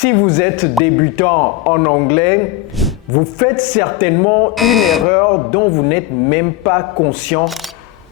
Si vous êtes débutant en anglais, vous faites certainement une erreur dont vous n'êtes même pas conscient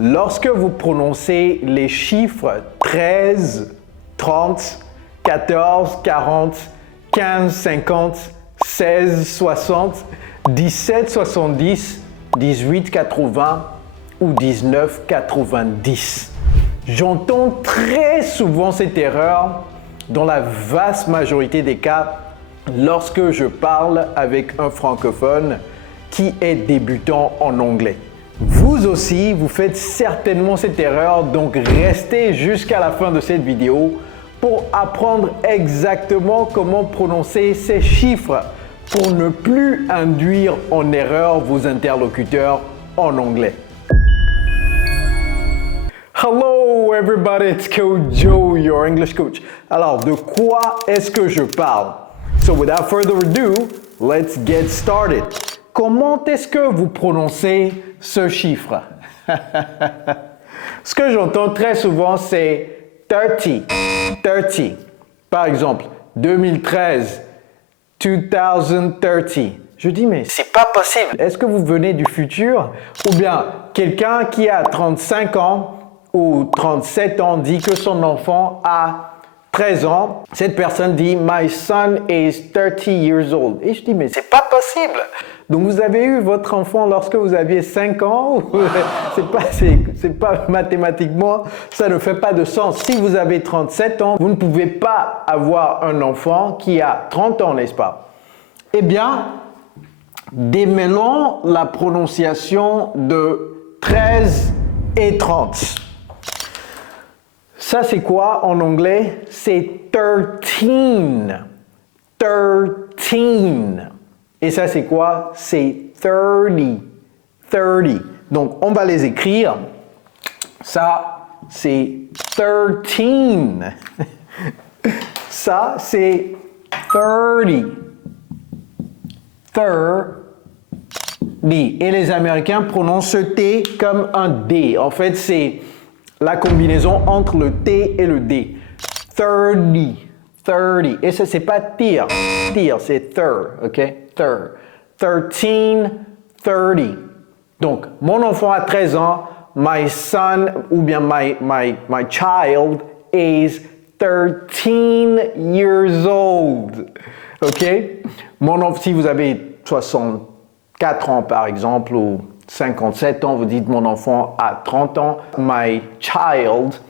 lorsque vous prononcez les chiffres 13, 30, 14, 40, 15, 50, 16, 60, 17, 70, 18, 80 ou 19, 90. J'entends très souvent cette erreur dans la vaste majorité des cas lorsque je parle avec un francophone qui est débutant en anglais. Vous aussi, vous faites certainement cette erreur, donc restez jusqu'à la fin de cette vidéo pour apprendre exactement comment prononcer ces chiffres pour ne plus induire en erreur vos interlocuteurs en anglais. Hello everybody, it's Coach Joe, your English coach. Alors, de quoi est-ce que je parle? So without further ado, let's get started. Comment est-ce que vous prononcez ce chiffre? Ce que j'entends très souvent, c'est 30, 30. Par exemple, 2013, 2030. Je dis, mais c'est pas possible. Est-ce que vous venez du futur? Ou bien, quelqu'un qui a 35 ans ou 37 ans dit que son enfant a 13 ans. Cette personne dit, my son is 30 years old. Et je dis, mais c'est pas possible. Donc, vous avez eu votre enfant lorsque vous aviez 5 ans? C'est pas mathématiquement, ça ne fait pas de sens. Si vous avez 37 ans, vous ne pouvez pas avoir un enfant qui a 30 ans, n'est-ce pas? Eh bien, démêlons la prononciation de 13 et 30. Ça, c'est quoi en anglais? C'est 13. 13. Et ça, c'est quoi? C'est 30. 30. Donc, on va les écrire. Ça, c'est 13. Ça, c'est 30. 30. Et les Américains prononcent ce T comme un D. En fait, c'est la combinaison entre le T et le D. 30. 30. Et ça, c'est pas tire. Tire, c'est thir. OK? Thir. 13, 30. Donc, mon enfant a 13 ans. My son, ou bien my child is 13 years old. OK? Si vous avez 64 ans, par exemple, ou 57 ans, vous dites mon enfant a 30 ans. My child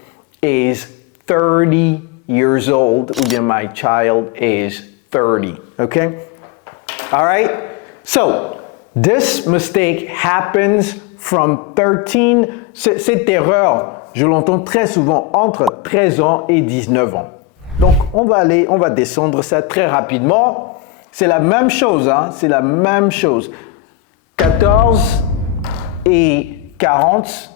is 30 years old, ou bien my child is 30. Okay? All right? So, this mistake happens from 13. Cette erreur, je l'entends très souvent entre 13 ans et 19 ans. Donc, on va descendre ça très rapidement. C'est la même chose, hein? C'est la même chose. 14 et 40.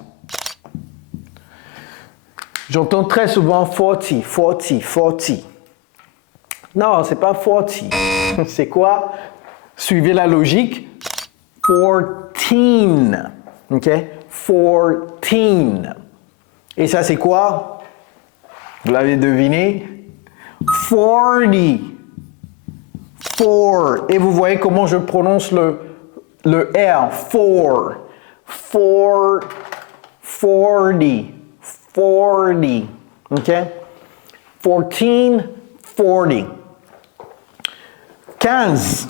J'entends très souvent 40, 40, 40. Non, c'est pas 40. C'est quoi? Suivez la logique. 14. OK? 14. Et ça, c'est quoi? Vous l'avez deviné? 40. 4. Et vous voyez comment je prononce le R. 4. 4. 40. 40. OK? 14, 40. 15.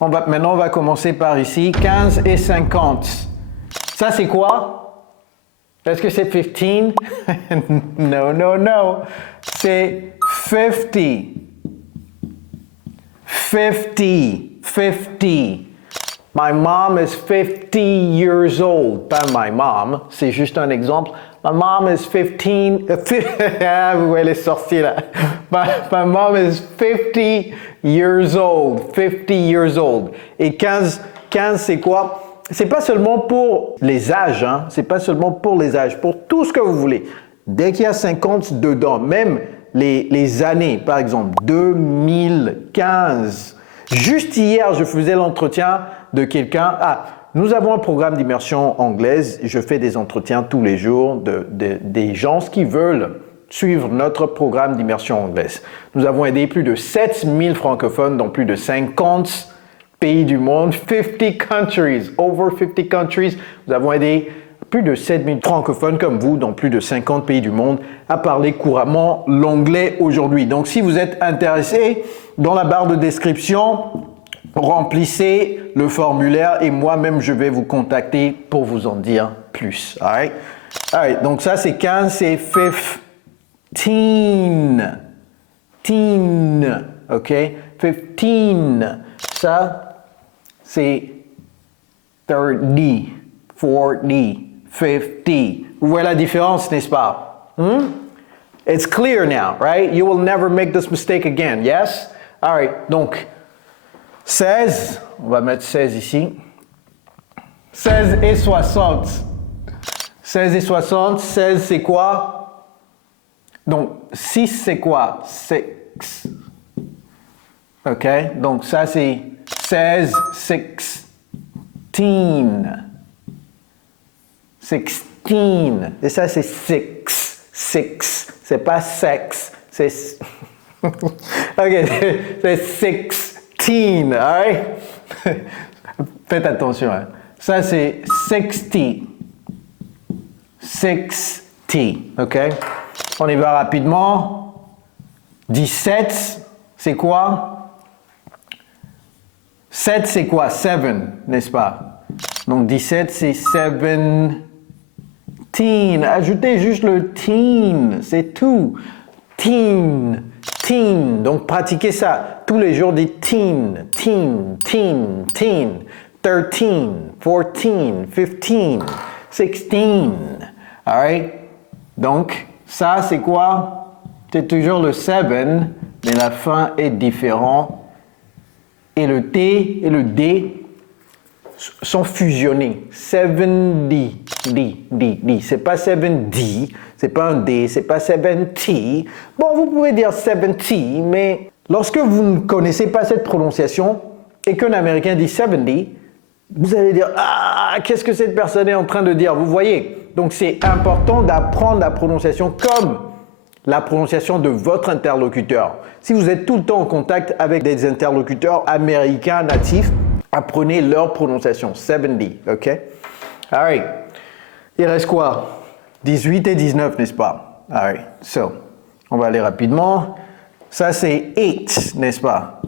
Maintenant, on va commencer par ici. 15 et 50. Ça, c'est quoi? Est-ce que c'est 15? No, no, no. C'est 50. 50. 50. My mom is 50 years old. Pas my mom, c'est juste un exemple. My mom is 15. Vous voyez les sorciers là. My mom is 50 years old. 50 years old. Et 15 c'est quoi? C'est pas seulement pour les âges, hein. C'est pas seulement pour les âges, pour tout ce que vous voulez. Dès qu'il y a 50 dedans, même les années, par exemple 2015. Juste hier, je faisais l'entretien de quelqu'un. Nous avons un programme d'immersion anglaise. Je fais des entretiens tous les jours des gens qui veulent suivre notre programme d'immersion anglaise. Nous avons aidé plus de 7000 francophones dans plus de 50 pays du monde, 50 countries, over 50 countries. Nous avons aidé plus de 7000 francophones comme vous dans plus de 50 pays du monde à parler couramment l'anglais aujourd'hui. Donc si vous êtes intéressé, dans la barre de description, remplissez le formulaire et moi-même je vais vous contacter pour vous en dire plus. All right, donc ça c'est 15, c'est 15. Teen, ok? 15. Ça c'est 30, 40, 50. Vous voyez la différence, n'est-ce pas? It's clear now, right? You will never make this mistake again, yes? All right, donc 16, on va mettre 16 ici. 16 et 60. 16 et 60, 16 c'est quoi? Donc 6 c'est quoi? 6. Ok, donc ça c'est 16, 16. 16. Et ça c'est 6. 6. C'est pas sexe, c'est... ok, c'est 16, alright? Faites attention, hein. Ça c'est 60. 60, ok? On y va rapidement. 17, c'est quoi? 7, c'est quoi? 7, n'est-ce pas? Donc 17, c'est 17. Ajoutez juste le teen, c'est tout. Teen. Donc pratiquez ça tous les jours. Dites teen. 13, 14, 15, 16. Alright? Donc, ça, c'est quoi? C'est toujours le 7, mais la fin est différente. Et le T et le D sont fusionnés. 70, D. C'est pas 7D, c'est pas un D, c'est pas 7T. Bon, vous pouvez dire 70, mais lorsque vous ne connaissez pas cette prononciation et qu'un Américain dit 70, vous allez dire, ah, qu'est-ce que cette personne est en train de dire? Vous voyez? Donc, c'est important d'apprendre la prononciation comme la prononciation de votre interlocuteur. Si vous êtes tout le temps en contact avec des interlocuteurs américains natifs, apprenez leur prononciation. 70, ok? All right. Il reste quoi? 18 et 19, n'est-ce pas? All right. So, on va aller rapidement. Ça, c'est 8, n'est-ce pas?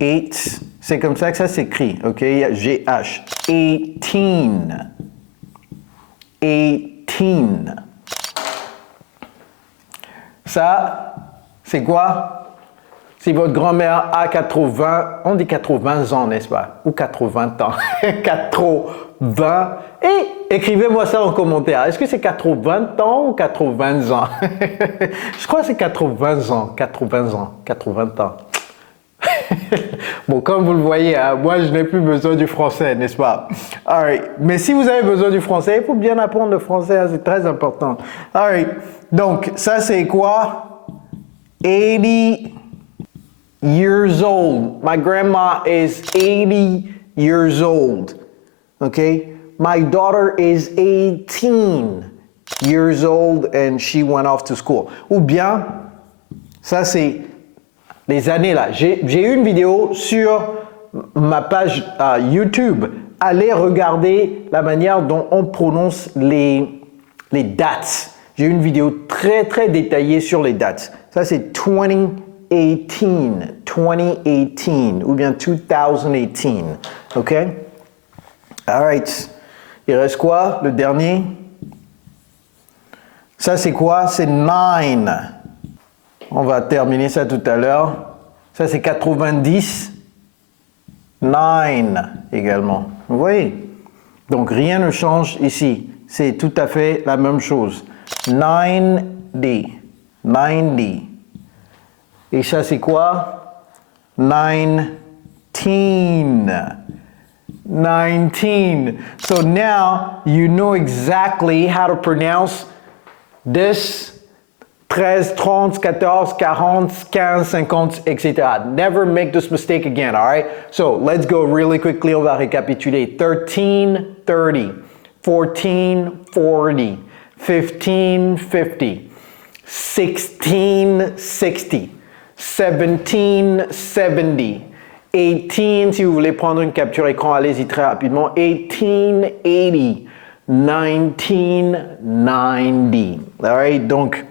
8. C'est comme ça que ça s'écrit, ok? G-H. 18. 18. Ça, c'est quoi? Si votre grand-mère a 80, on dit 80 ans, n'est-ce pas? Ou 80 ans. 80. Et écrivez-moi ça en commentaire. Est-ce que c'est 80 ans ou 80 ans? Je crois que c'est 80 ans. 80 ans. 80 ans. Bon, comme vous le voyez, hein, moi je n'ai plus besoin du français, n'est-ce pas? Alright. Mais si vous avez besoin du français, il faut bien apprendre le français, hein, c'est très important. Alright. Donc, ça c'est quoi? 80 years old. My grandma is 80 years old. Okay? My daughter is 18 years old and she went off to school. Ou bien, ça c'est les années là. J'ai eu une vidéo sur ma page YouTube. Allez regarder la manière dont on prononce les dates. J'ai eu une vidéo très très détaillée sur les dates. Ça c'est 2018 ou bien 2018. OK? Alright. Il reste quoi? Le dernier? Ça c'est quoi? C'est 9. On va terminer ça tout à l'heure. Ça, c'est 90. 9 également. Vous voyez? Donc, rien ne change ici. C'est tout à fait la même chose. 90. 90. Et ça, c'est quoi? 19. 19. So now, you know exactly how to pronounce this 13, 30, 14, 40, 15, 50, etc. Never make this mistake again, all right? So let's go really quickly. On va récapituler. 13, 30, 14, 40, 15, 50, 1660, 1770, 18, si vous voulez prendre une capture écran, allez-y très rapidement, 1880, 1990. All right? Donc,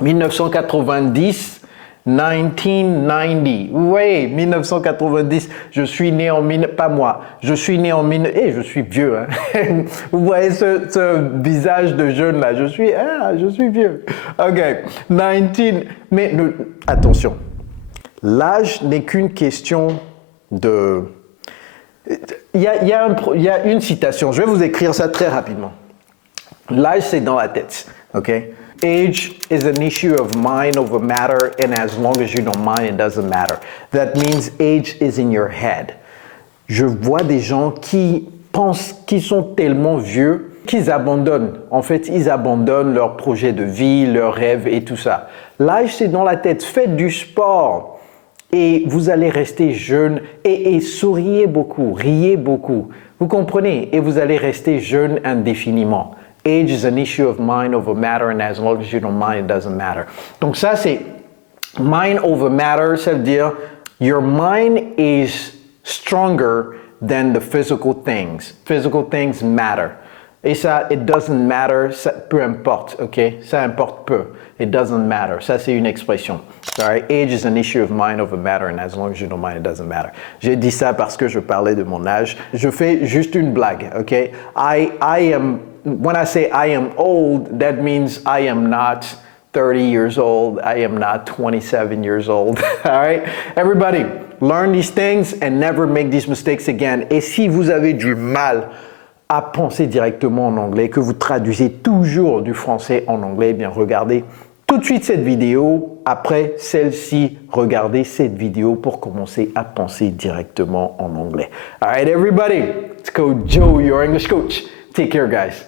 1990, 1990. Vous voyez, 1990, je suis né en... Pas moi, je suis né en... je suis vieux. Hein? Vous voyez ce visage de jeune là, je suis vieux. OK, 19... Mais attention, l'âge n'est qu'une question de... Il y a une citation, je vais vous écrire ça très rapidement. L'âge, c'est dans la tête, OK? Age is an issue of mind over matter, and as long as you don't mind, it doesn't matter. That means age is in your head. Je vois des gens qui pensent qu'ils sont tellement vieux qu'ils abandonnent. En fait, ils abandonnent leur projet de vie, leurs rêves et tout ça. L'âge, c'est dans la tête. Faites du sport et vous allez rester jeune et souriez beaucoup, riez beaucoup. Vous comprenez? Et vous allez rester jeune indéfiniment. Age is an issue of mind over matter, and as long as you don't mind, it doesn't matter. Donc ça, c'est mind over matter, ça veut dire your mind is stronger than the physical things. Physical things matter. Et ça, it doesn't matter, ça, peu importe, ok? Ça importe peu. It doesn't matter. Ça, c'est une expression. Sorry? Age is an issue of mind over matter, and as long as you don't mind, it doesn't matter. J'ai dit ça parce que je parlais de mon âge. Je fais juste une blague, ok? When I say I am old, that means I am not 30 years old. I am not 27 years old. All right? Everybody, learn these things and never make these mistakes again. Et si vous avez du mal à penser directement en anglais, que vous traduisez toujours du français en anglais, eh bien regardez tout de suite cette vidéo. Après celle-ci, regardez cette vidéo pour commencer à penser directement en anglais. All right, everybody, it's Coach Joe, your English coach. Take care, guys.